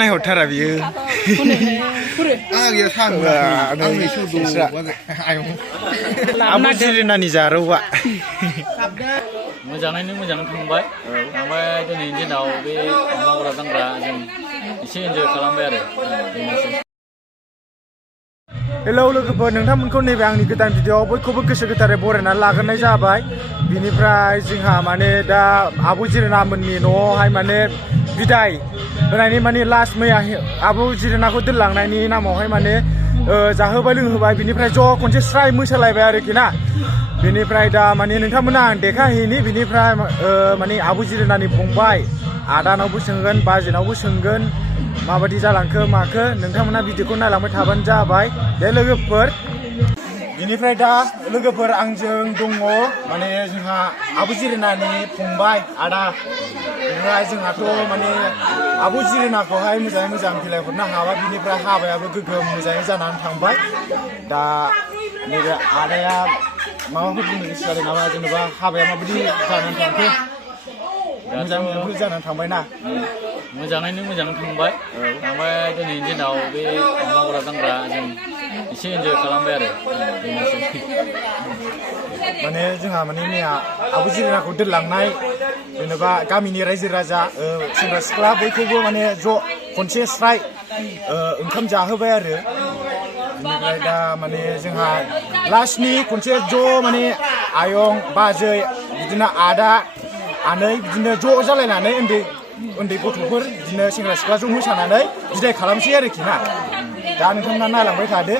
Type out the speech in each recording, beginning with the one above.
नायहरथारा बियो आंनिया थाङो आंनि सुदु आबु जिरिनानि जारौआ मोजाङैनो मोजां थांबाय दिनैनि दिनाव बे मावग्रा दांग्रा जों एसे एन्जय खालामबाय आरो हेलौ लोगोफोर नोंथांमोनखौ नैबे आंनि गोदान भिडिअआव बयखौबो गोसो गोथारै बरायनानै लाग्रोनाय जाबाय बिनिफ्राय जोंहा माने दा आबु जिरिना मोननि न'आवहाय माने बिदाय होनायनि माने लास्ट मैया आबु जिरिनाखौ दोनलांनायनि नामावहाय माने जाहोबाय लोंहोबाय बिनिफ्राय ज' खनसे स्राय मोसालायबाय आरोखि ना बिनिफ्राय दा माने नोंथांमोना आं देखायहैनि बिनिफ्राय माने आबु जिरिनानि फंबाय आदानावबो सोंगोन बाजेनावबो सोंगोन माबायदि जालांखो माखो नोंथांमोना भिडिअखौ नायलांबाय थाबानो जाबाय दे लोगोफोर बिनिफ्राय दा लोगोफोर आंजों दङ माने जोंहा आबु जिरिनानि फंबाय आदा बेनिफ्राय जोंहाथ' माने आबु जिरिनाखौहाय मोजाङै मोजां बिलाइहरनो हाबाय बिनिफ्राय हाबायाबो गोगोम मोजाङै जानानै थांबाय दा नैबे आदाया माबाफोर बुंनो गोसो जादों नामा जेनेबा हाबाया माबायदि जानानै थांखो मोजां जानानै थांबाय ना मोजाङैनो मोजां थांबाय दिनैनि दिनाव बे मावग्रा दांग्रा जों एसे एन्जय खालामबाय आरो माने जोंहा माने मैया आबु जिरिनाखौ दोनलांनाय जेनेबा गामिनि रायजो राजा सेंग्रा सिख्ला बयखौबो माने ज' खनसे स्राय ओंखाम जाहोबाय आरो बेनिफ्राय दा माने जोंहा लास्टनि खनसे ज' माने आयं बाजै बिदिनो आदा आनै बिदिनो ज' जालायनानै उन्दै गथ'फोर बिदिनो सेंग्रा सिख्ला ज' मोसानानै बिदाय खालामसै आरोखि ना दा नोंथांमोना नायलांबाय थादो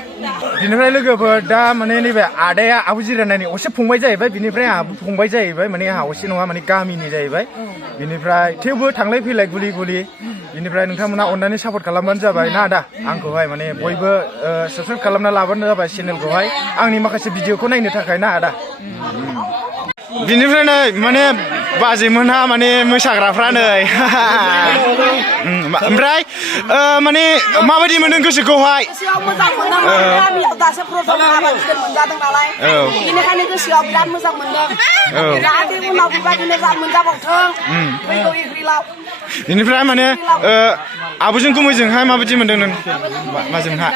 बिनिफ्राय लोगोफोर दा माने नैबे आदाया आबु जिरिनानि असे फंबाय जाहैबाय बिनिफ्राय आंहाबो फंबाय जाहैबाय माने आंहा असे नङा माने गामिनि जाहैबाय बिनिफ्राय थेवबो थांलाय फैलाय गुलि गुलि बिनिफ्राय नोंथांमोना अननानै सापर्ट खालामबानो जाबाय ना आदा आंखौहाय माने बयबो साबस्क्राइब खालामना लाबानो जाबाय चेनेलखौहाय आंनि माखासे भिडिअखौ नायनो थाखाय ना आदा बिनिफ्राय नै माने बाजैमोनहा माने मोसाग्राफ्रा नै ओमफ्राय माने माबायदि मोनदों गोसोखौहाय मोजां मोनदों गामियाव दासो प्रथम हाबा गिदिर मोनजादों नालाय बेनिखायनो गोसोआव बिराद मोजां मोनदों जाहाथे उनाव बेबायदिनो मोनजाबावथों फैगौ एप्रिलाव बेनिफ्राय माने आबुजों गुमैजोंहाय माबायदि मोनदों नों माजोंहा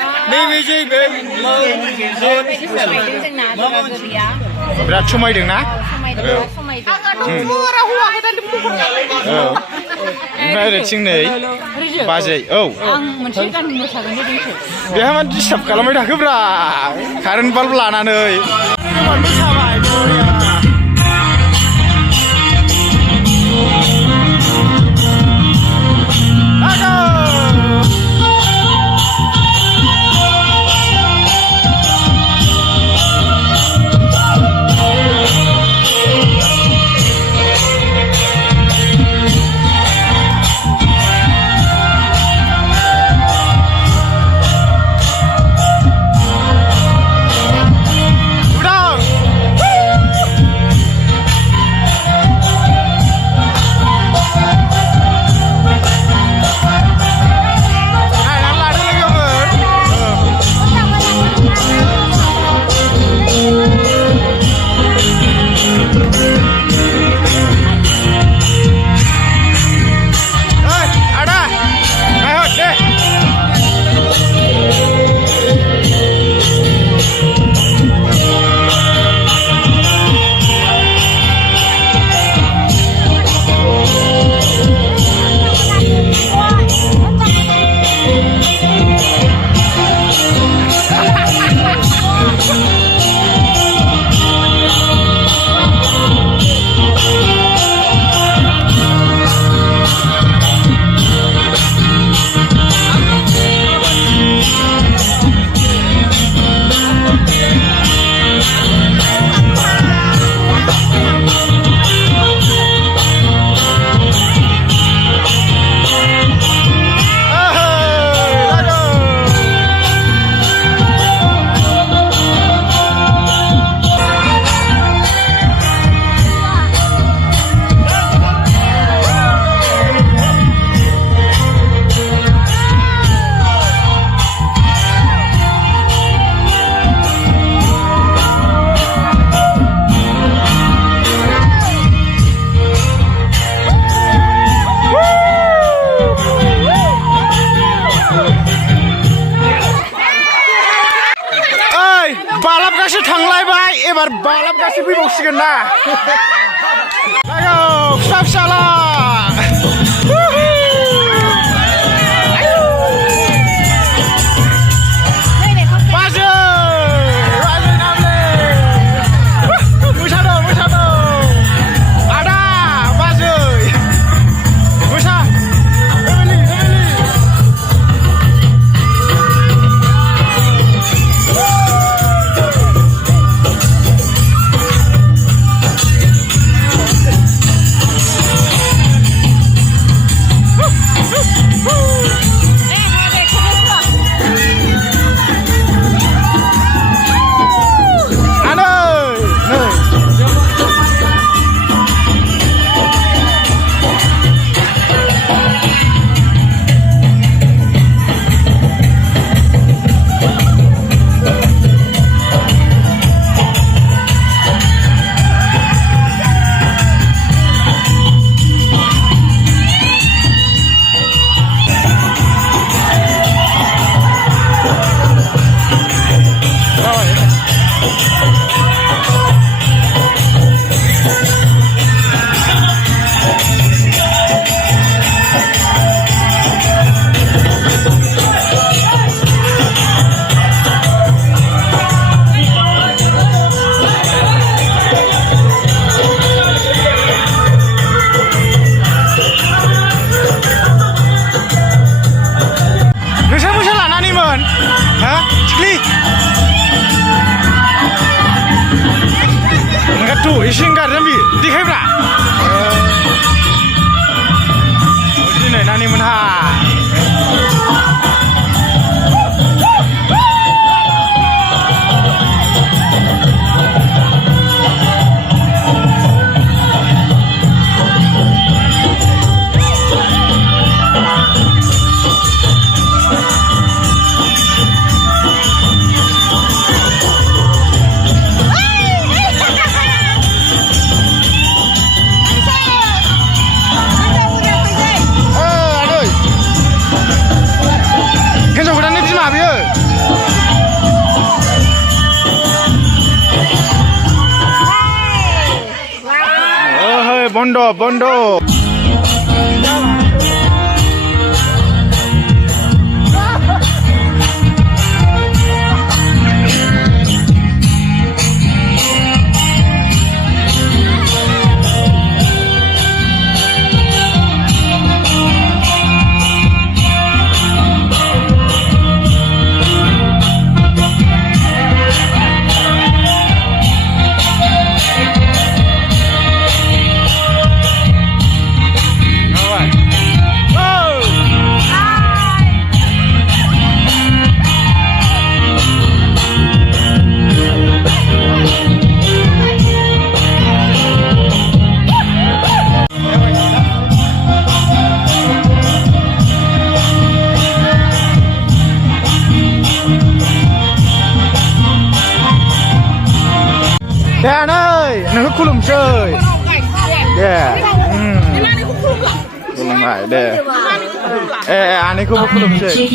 बिराद समायदों ना ओमफ्राय ओरैथिं नै बाजै औ आं मोनसे गान मोसागोन बेहा मा डिस्टार्ब खालामबाय थाखोब्रा कारेन्ट बाल्ब लानानै मोसाबाय नै बालाबगासो थांलायबाय एबार बालाबगासो फैबावसिगोन ना आयौ फिसा फिसाला Ising garden bi, dikai bra. Sini nani menha. Bondo, bondo. Đè ơi, nó kulum chơi. Đè. Kulum lại đè. Anh cũng kulum chơi.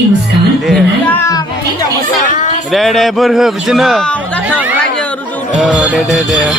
Đè. Đè berhub sini. Đè.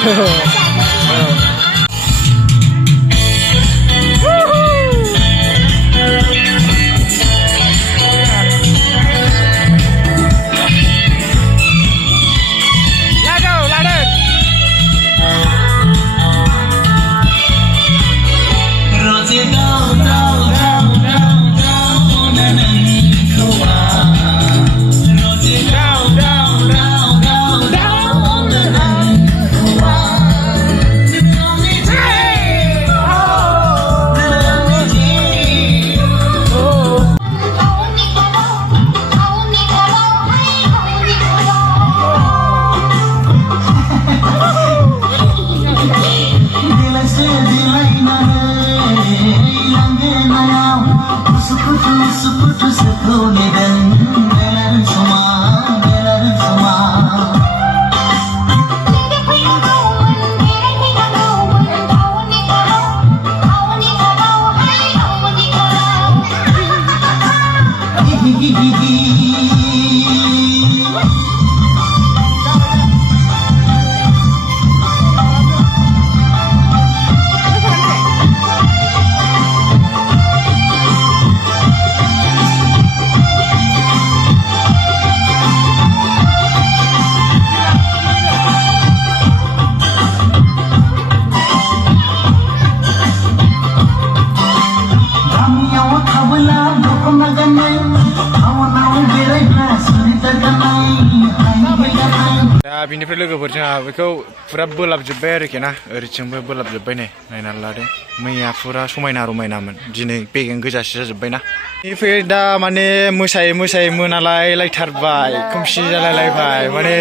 दा बिनिफ्राय लोगोफोर जोंहा बेखौ फुरा बोलाबजोब्बाय आरोखि ना ओरैथिंबो बोलाबजोब्बाय नै नायनानै लादो मैया फुरा समायना रमायनामोन दिनै बेगें गोजासो जाजोब्बायना बेनिफ्राय दा माने मोसायै मोनालायलायथारबाय खोमसि जालायलायबाय माने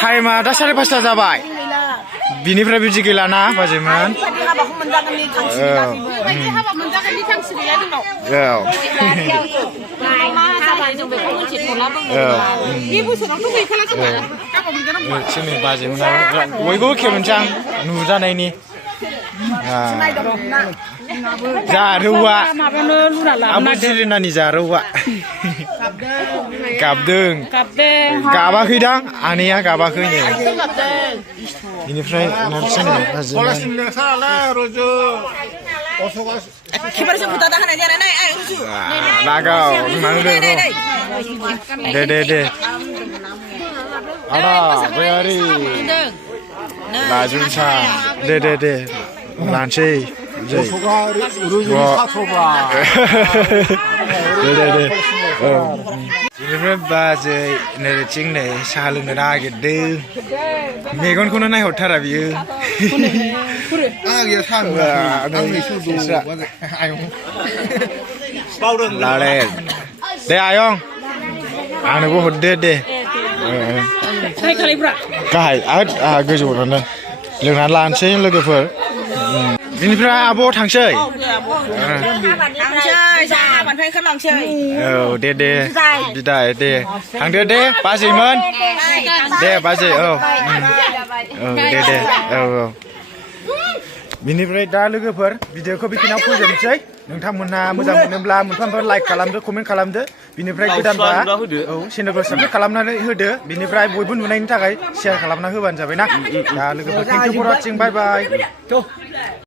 टाइमा दा 5:30 जाबाय बिनिफ्राय बिदि गैलाना बाजैमोन हाबाखौ मोनजागोननि थांखि गैयाखैबो हाबा मोनजागोननि थांखि गैया जोंनाव मा जाबाय जों बेखौ मिथिथ'लाबो बे बोसोरावथ' गैखाला जोंहा हाबा मोनजानांगौ जोंनि बाजैमोना बयबो खेबनोसै आं नुजानायनि जारौआ आबो जिरिनानि जारौआ गाबदों गाबाखैदां आनैया गाबाखै नै बेनिफ्राय खेबारजों बुदा दा होनाय जानाय आइ रुजु लागाव दे आदा बयारि लाजुनसा दे लानसै बेनिफ्राय बाजै नैथिं नै साहा लोंनो नागिरदों मेगनखौनो नायहरथारा बियो दे आयं आंनोबो हरदो दे गाहाय आंहा गोजौआवनो लोंनानै लानोसै लोगोफोर बिनिफ्राय आब' थांसै औ दे बिदाय दे थांदो दे बाजैमोन दे बाजै औ दे औ बिनिफ्राय दा लोगोफोर भिडिअखौ बेखिनियाव फोजोबनोसै नोंथांमोनहा मोजां मोनोब्ला मोनफा लाइक खालामदो कमेन्ट खालामदो बिनिफ्राय गोदानबा औ चेनेलखौ साबस्क्राइब खालामनानै होदो बिनिफ्राय बयबो नुनायनि थाखाय शेयार खालामना होबानो जाबाय ना दा लोगोफोर thank you for watching bye bye